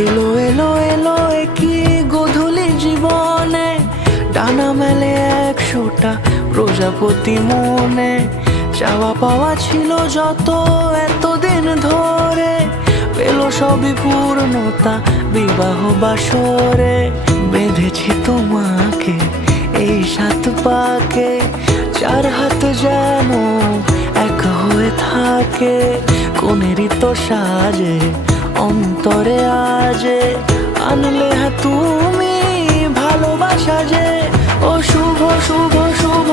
এলো এলো এলো কি গোধূলি জীবনে, ডানা মেলে 100টা প্রজাপতি মনে। চাওয়া পাওয়া ছিল যত এতদিন ধরে, পেল সবই পূর্ণতা বিবাহ বাসরে। বেঁধেছি তোমাকে এই 7 পাকে, 4 হাত যেন এক হয়ে থাকে। কোনেরই তো সাজে অন্তরে আজে, আনলে তুমি ভালোবাসা যে। ও শুভ শুভ শুভ